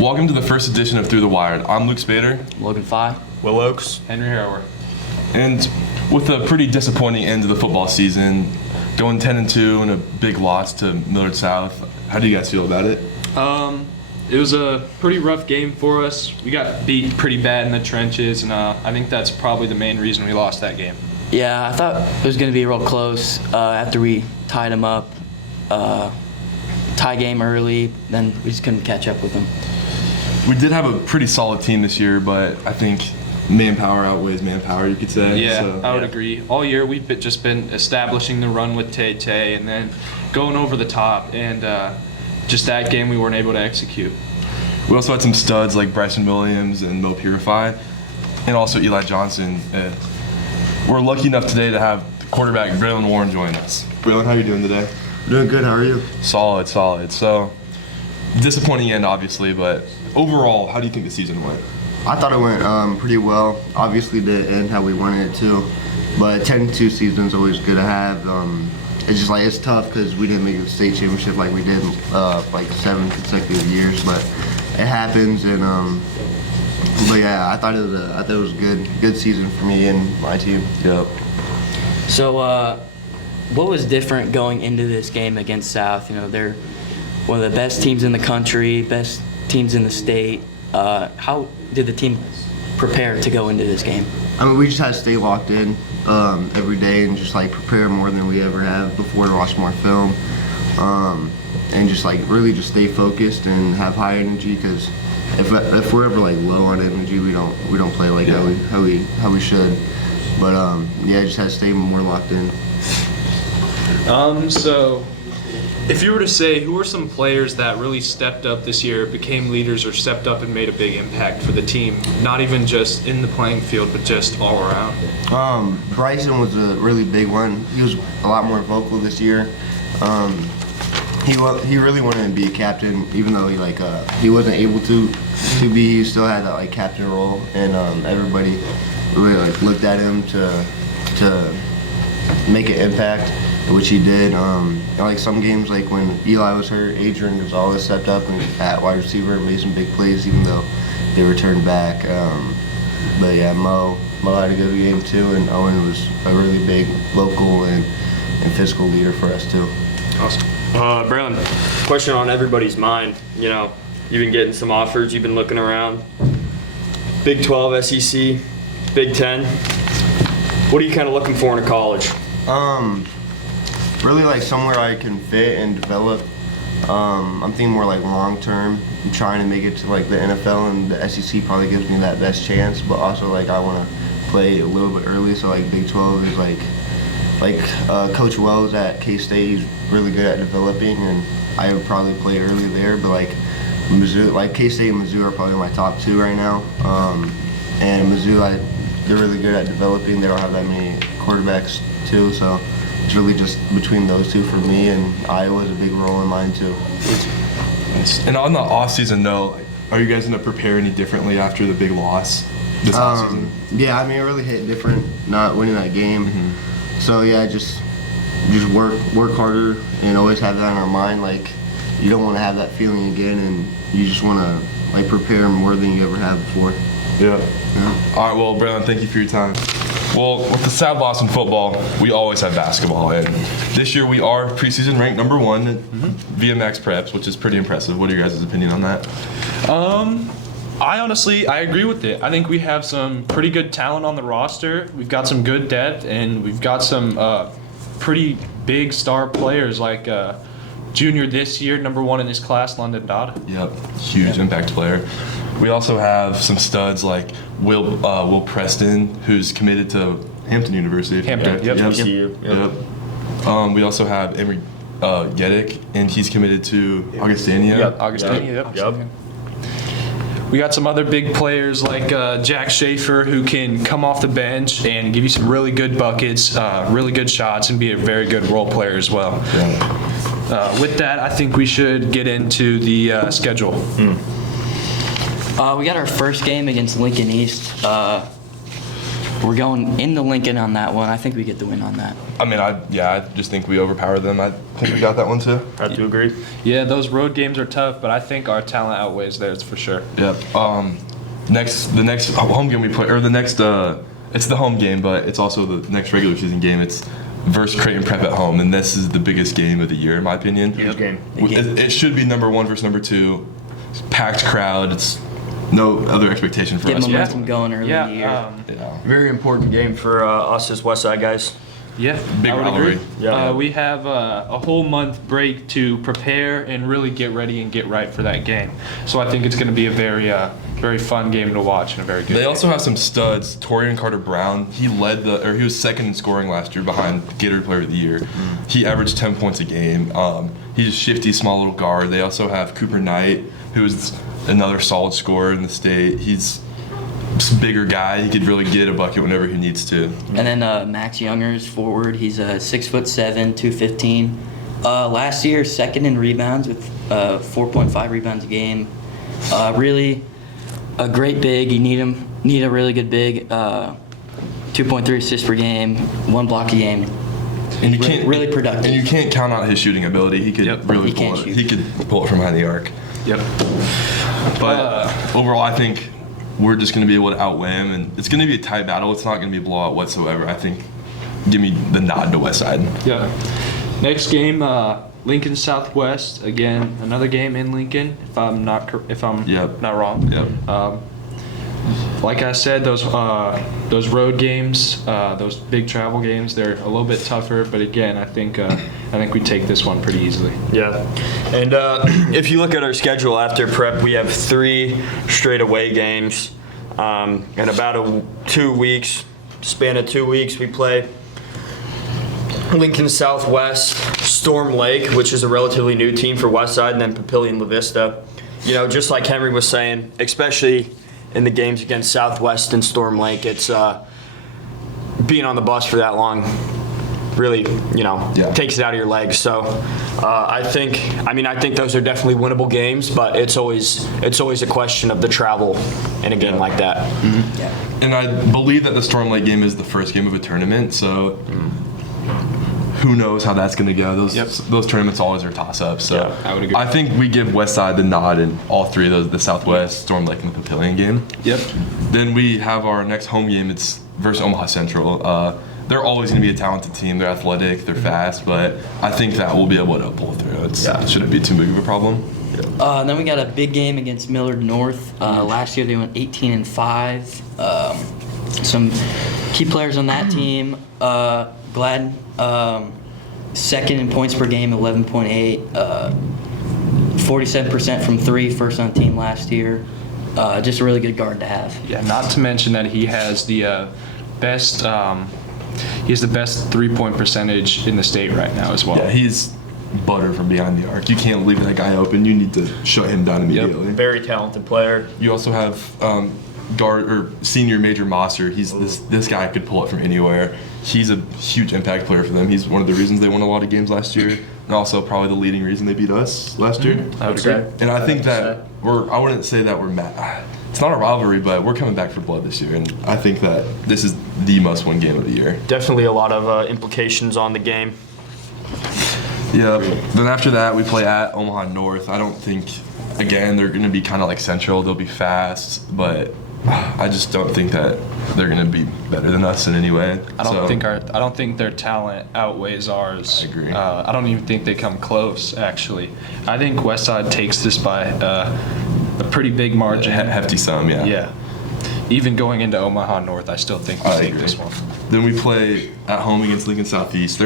Welcome to the first edition of Through the Wired. I'm Luke Spader. Logan Phi. Will Oakes. Henry Harrower. And with a pretty disappointing end to the football season, going 10-2 and a big loss to Millard South, how do you guys feel about it? It was a pretty rough game for us. We got beat pretty bad in the trenches, and I think that's probably the main reason we lost that game. Yeah, I thought it was going to be real close after we tied them up. Tie game early, then we just couldn't catch up with them. We did have a pretty solid team this year, but I think manpower outweighs manpower, you could say. Yeah, So, I would agree. All year we've just been establishing the run with Tay and then going over the top, and just that game we weren't able to execute. We also had some studs like Bryson Williams and Mo Purify, and also Eli Johnson. We're lucky enough today to have the quarterback Braylen Warren join us. Braylen, how are you doing today? Doing good, how are you? Solid. So, disappointing end, obviously, but overall, how do you think the season went? I thought it went pretty well. Obviously didn't end how we wanted it to, but 10-2 season's always good to have. It's just like, it's tough because we didn't make the state championship like we did like 7 consecutive years, but it happens. And but yeah, I thought it was a good season for me and my team. Yep. So, what was different going into this game against South? You know, they're one of the best teams in the country, best teams in the state. How did the team prepare to go into this game? I mean, we just had to stay locked in every day and just like prepare more than we ever have before to watch more film, and just like really just stay focused and have high energy. Because if we're ever like low on energy, we don't play like how we should. But yeah, just had to stay more locked in. So if you were to say who are some players that really stepped up this year, became leaders, or stepped up and made a big impact for the team, not even just in the playing field, but just all around? Bryson was a really big one. He was a lot more vocal this year. He really wanted to be a captain, even though he wasn't able to be. He still had that like captain role, and everybody really like looked at him to make an impact, which he did. Like some games, like when Eli was hurt, Adrian Gonzalez stepped up and at wide receiver and made some big plays, even though they returned back. But yeah, Mo had a good game too, and Owen was a really big local and physical leader for us too. Awesome. Braylen, question on everybody's mind. You know, you've been getting some offers, you've been looking around. Big 12, SEC, Big 10. What are you kind of looking for in a college? Really like somewhere I can fit and develop. I'm thinking more like long term. I'm trying to make it to like the NFL, and the SEC probably gives me that best chance. But also like I want to play a little bit early, so like Big 12 is like Coach Wells at K-State. He's really good at developing, and I would probably play early there. But like Mizzou, like K-State and Mizzou are probably my top two right now. And Mizzou, they're really good at developing. They don't have that many quarterbacks too, so it's really just between those two for me, and Iowa's a big role in mine too. And on the off-season note, are you guys going to prepare any differently after the big loss this off-season? Yeah, I mean, it really hit different not winning that game. Mm-hmm. So yeah, just work harder and always have that in our mind. Like, you don't want to have that feeling again, and you just want to like prepare more than you ever have before. Yeah. All right, well, Braylen, thank you for your time. Well, with the sad loss in football, we always have basketball, and this year we are preseason ranked number 1 at VMX Preps, which is pretty impressive. What are your guys' opinion on that? I agree with it. I think we have some pretty good talent on the roster. We've got some good depth, and we've got some pretty big star players like junior this year, number 1 in his class, London Dodd. Yep, huge impact player. We also have some studs like Will Preston, who's committed to Hampton University. Hampton, Yep. We also have Emory Yedick, and he's committed to Augustania. Yep, Augustania. Yep. We got some other big players like Jack Schaefer, who can come off the bench and give you some really good buckets, really good shots, and be a very good role player as well. Yeah. With that, I think we should get into the schedule. We got our first game against Lincoln East. We're going into Lincoln on that one. I think we get the win on that. I mean, I just think we overpowered them. I think we got that one too. I have to agree. Yeah, those road games are tough, but I think our talent outweighs theirs for sure. Yep. The next home game we play, or the next, it's the home game, but it's also the next regular season game. It's versus Creighton Prep at home, and this is the biggest game of the year, in my opinion. Huge game. It should be number 1 versus number 2. Packed crowd. It's no other expectation for Get us. momentum going early in the year. Yeah. Very important game for us as West Side guys. Yeah, Big I would rivalry. agree. Yeah. We have a whole month break to prepare and really get ready and get right for that game. So I think it's going to be a very fun game to watch and a very good They game. also have some studs. Torian Carter-Brown, he was second in scoring last year behind Gatorade Player of the Year. He averaged 10 points a game. He's a shifty, small little guard. They also have Cooper Knight, who is another solid scorer in the state. He's a bigger guy. He could really get a bucket whenever he needs to. And then Max Younger's forward. He's 6'7", 215. Last year, second in rebounds with 4.5 rebounds a game. Really a great big. You need a really good big. 2.3 assists per game, 1 block a game. And you can't really productive. And you can't count out his shooting ability. He could really He pull can it. shoot. He could pull it from behind the arc. Yep. But overall, I think we're just going to be able to outweigh him, and it's going to be a tight battle. It's not going to be a blowout whatsoever. I think. Give me the nod to West Side. Yeah. Next game, Lincoln Southwest. Again, another game in Lincoln. If I'm not Yep. not wrong. Yep. Like I said, those road games, those big travel games, they're a little bit tougher. But again, I think we take this one pretty easily. Yeah. And if you look at our schedule after prep, we have 3 straight away games. In about 2 weeks, span of 2 weeks, we play Lincoln Southwest, Storm Lake, which is a relatively new team for Westside, and then Papillion La Vista. You know, just like Henry was saying, especially in the games against Southwest and Storm Lake, it's being on the bus for that long really, takes it out of your legs. So I think those are definitely winnable games, but it's always a question of the travel in a game like that. Mm-hmm. Yeah. And I believe that the Storm Lake game is the first game of a tournament, so who knows how that's going to go. Those tournaments always are toss-ups. So Yeah, I would agree. I think we give Westside the nod in all 3 of those, the Southwest, Storm Lake, and the Papillion game. Yep. Then we have our next home game. It's versus Omaha Central. They're always going to be a talented team. They're athletic, they're fast, but I think that we'll be able to pull through. It shouldn't be too big of a problem. Then we got a big game against Millard North. Last year they went 18-5. Some key players on that team. Glad, second in points per game, 11.8. 47% from 3, first on team last year. Just a really good guard to have. Yeah. Not to mention that he has the best. He has the best 3-point percentage in the state right now as well. Yeah, he's butter from behind the arc. You can't leave that guy open. You need to shut him down immediately. Very talented player. You also have guard or senior Major Mosser. He's this guy could pull it from anywhere. He's a huge impact player for them. He's one of the reasons they won a lot of games last year, and also probably the leading reason they beat us last year. I would agree. And I think that I wouldn't say that we're mad. It's not a rivalry, but we're coming back for blood this year, and I think that this is the most won game of the year. Definitely a lot of implications on the game. Yeah. Then after that, we play at Omaha North. I don't think, again, they're going to be kind of like Central. They'll be fast, but I just don't think that they're going to be better than us in any way. I don't think their talent outweighs ours. I agree. I don't even think they come close. Actually, I think Westside takes this by a pretty big margin. Hefty sum, yeah. Yeah. Even going into Omaha North, I still think we I take agree. this one. Then we play at home against Lincoln Southeast.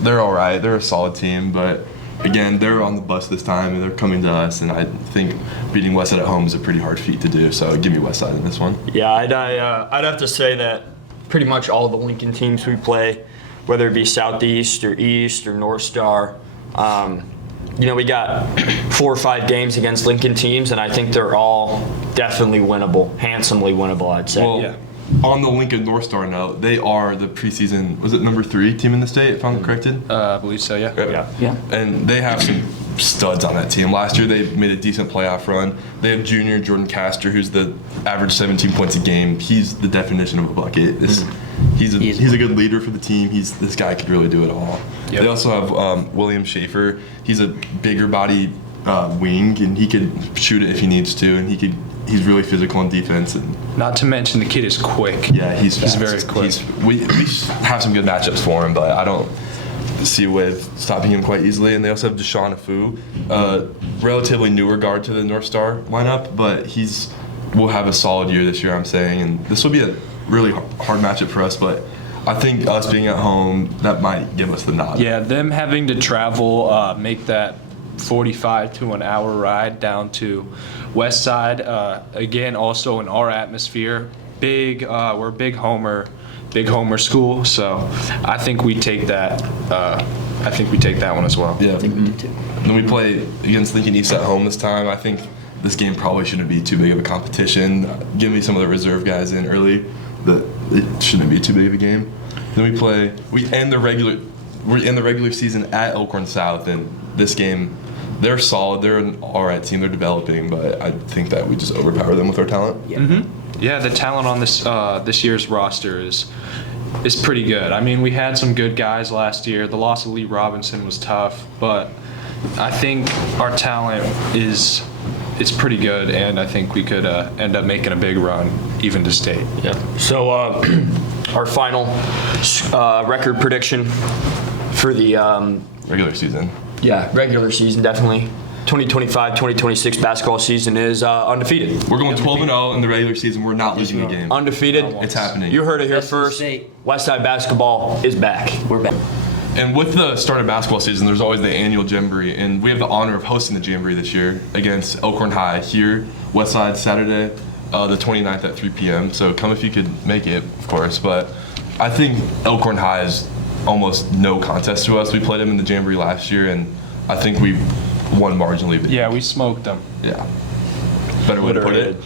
They're all right. They're a solid team, but again, they're on the bus this time, and they're coming to us. And I think beating Westside at home is a pretty hard feat to do. So give me Westside in this one. Yeah, I'd have to say that pretty much all the Lincoln teams we play, whether it be Southeast or East or North Star, we got 4 or 5 games against Lincoln teams, and I think they're all definitely winnable, handsomely winnable, I'd say. Well, on the Lincoln North Star note, they are the preseason, was it number 3 team in the state, if I'm corrected? I believe so, yeah. Yeah. And they have some studs on that team. Last year they made a decent playoff run. They have junior Jordan Castor, who's the average 17 points a game. He's the definition of a bucket. He's a good leader for the team. This guy could really do it all. Yep. They also have William Schaefer. He's a bigger body wing, and he could shoot it if he needs to, and he's really physical on defense. And Not to mention the kid is quick. yeah, he's very quick. We have some good matchups for him, but I don't see a way of stopping him quite easily. And they also have Deshaun Afu, relatively newer guard to the North Star lineup, but will have a solid year this year, I'm saying. And this will be a really hard matchup for us, but I think us being at home, that might give us the nod. Yeah, them having to travel, make that 45 to an hour ride down to West Side, again, also in our atmosphere. We're a big homer school, so I think we take that. I think we take that one as well. Yeah. I think we did too. Then we play against Lincoln East at home this time. I think this game probably shouldn't be too big of a competition. Give me some of the reserve guys in early. It shouldn't be too big of a game. Then we end the regular season at Elkhorn South, and this game, they're solid. They're an all right team. They're developing, but I think that we just overpower them with our talent. Yeah, the talent on this year's roster is pretty good. I mean, we had some good guys last year. The loss of Lee Robinson was tough, but I think our talent it's pretty good, and I think we could end up making a big run, even to state. Yeah. So our final record prediction for the Regular season. regular season, definitely. 2025-2026 basketball season is undefeated. We're going 12-0 in the regular season. We're not losing a game. Undefeated. It's happening. You heard it here Yes, first. state. Westside basketball is back. We're back. And with the start of basketball season, there's always the annual Jamboree, and we have the honor of hosting the Jamboree this year against Elkhorn High here, Westside, Saturday, the 29th at 3 p.m. So come if you could make it, of course. But I think Elkhorn High is almost no contest to us. We played them in the Jamboree last year, and I think we won marginally. Yeah, we smoked them. Yeah. Better way to put it.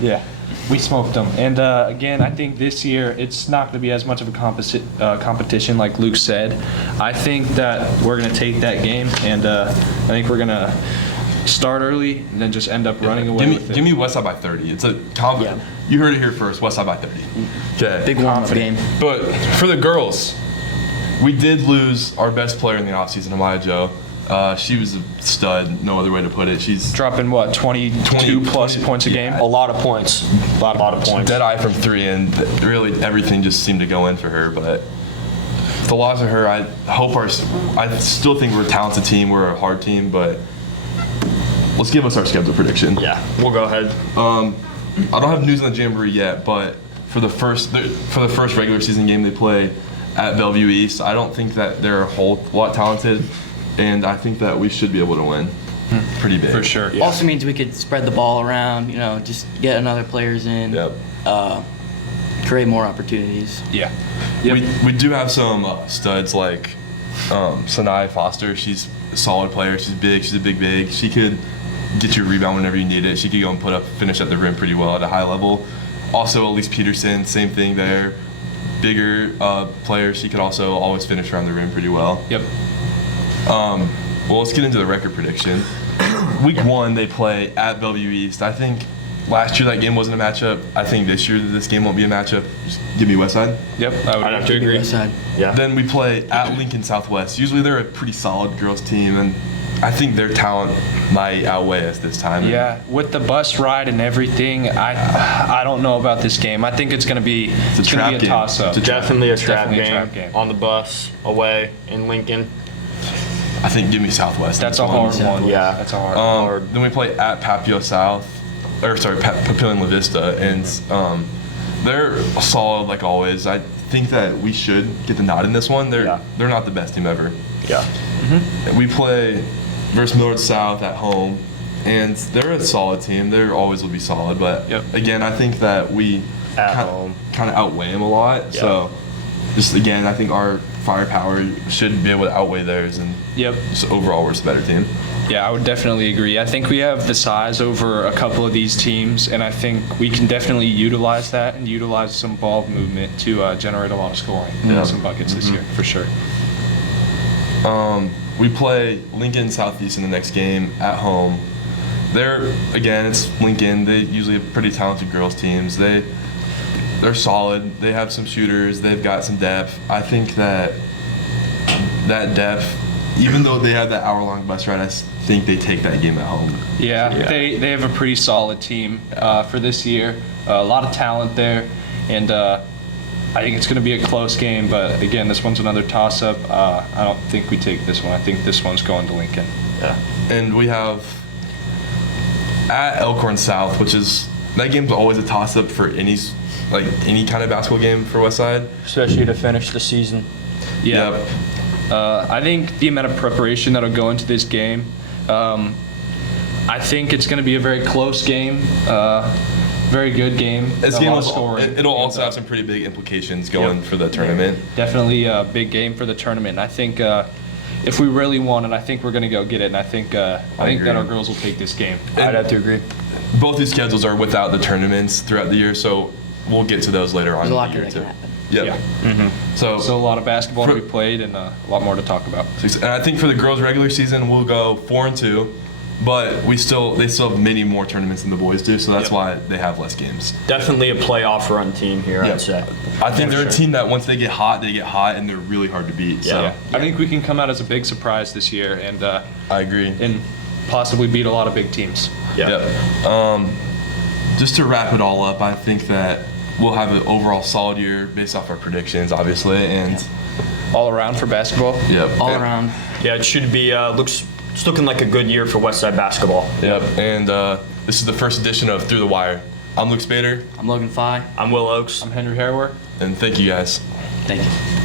Yeah, we smoked them. And again, I think this year it's not going to be as much of a competition like Luke said. I think that we're going to take that game, and I think we're going to start early and then just end up running away with it. Give me Westside by 30. It's a confident. You heard it here first. Westside by 30. Okay. Big warm-up game. But for the girls, we did lose our best player in the offseason, Amaya Joe. She was a stud, no other way to put it. She's Dropping what, 22 plus points a game? A lot of points. A lot of points. dead eye from three, and really everything just seemed to go in for her. But with the loss of her, I still think we're a talented team. We're a hard team, but let's give us our schedule prediction. Yeah, we'll go ahead. I don't have news on the Jamboree yet, but for the first regular season game they play at Bellevue East, I don't think that they're a whole lot talented, and I think that we should be able to win pretty big. For sure. Also means we could spread the ball around, just get another players in, Yep. create more opportunities. Yeah. We do have some studs like Sanai Foster. She's a solid player. She's big. She's a big. She could get you a rebound whenever you need it. She could go and finish at the rim pretty well at a high level. Also, Elise Peterson, same thing there. Bigger player. She could also always finish around the rim pretty well. Yep. Well, let's get into the record prediction. Week 1, they play at Bellevue East. I think last year that game wasn't a matchup. I think this year this game won't be a matchup. Just give me Westside. Yep. I would I'd have to agree. West side. Yeah. Then we play at Lincoln Southwest. Usually they're a pretty solid girls team, and I think their talent might outweigh us this time. Yeah, with the bus ride and everything, I don't know about this game. I think it's going to be a trap game. toss-up. Definitely a trap Definitely a game. trap game. On the bus, away, in Lincoln. I think give me Southwest. That's a hard one. Yeah. That's a hard one. Then we play at Papio South, Papillion La Vista, and they're solid like always. I think that we should get the nod in this one. They're not the best team ever. Yeah. We play versus Millard South at home, and they're a solid team. They always will be solid, but again, I think that we kind of outweigh them a lot. Yeah. So just again, I think our firepower should be able to outweigh theirs, and just overall we're just a better team. Yeah, I would definitely agree. I think we have the size over a couple of these teams, and I think we can definitely utilize that and utilize some ball movement to generate a lot of scoring and some buckets this year, for sure. we play Lincoln Southeast in the next game at home. Again, it's Lincoln. They usually have pretty talented girls teams. They're solid. They have some shooters. They've got some depth. I think that depth, even though they have that hour-long bus ride, I think they take that game at home. Yeah, they have a pretty solid team for this year. A lot of talent there, and I think it's going to be a close game. But again, this one's another toss-up. I don't think we take this one. I think this one's going to Lincoln. Yeah. And we have at Elkhorn South, that game's always a toss-up for any kind of basketball game for Westside. Especially to finish the season. Yeah. Yep. I think the amount of preparation that'll go into this game, I think it's going to be a very close game, very good game. This a game lot of scoring. it'll also have some pretty big implications going for the tournament. Definitely a big game for the tournament. And I think if we really want it, I think we're going to go get it. And I think agree. that our girls will take this game. I'd have to agree. Both these schedules are without the tournaments throughout the year, so we'll get to those later on There's a lot in the year that too. can happen. Yep. Yeah. So So a lot of basketball to be played and a lot more to talk about. and I think for the girls' regular season, we'll go 4-2, but they still have many more tournaments than the boys do, so that's why they have less games. Definitely a playoff run team here, Yeah. I'd say. I think they're a team that once they get hot, and they're really hard to beat. So Yeah. I think we can come out as a big surprise this year and I agree. possibly beat a lot of big teams. Yeah. Yep. Just to wrap it all up, I think that we'll have an overall solid year based off our predictions, obviously, and All around for basketball. yep. All and- around. Yeah, it should be, it's looking like a good year for Westside basketball. Yep. And this is the first edition of Through the Wire. I'm Luke Spader, I'm Logan Fye. I'm Will Oakes. I'm Henry Harrower. and thank you guys. Thank you.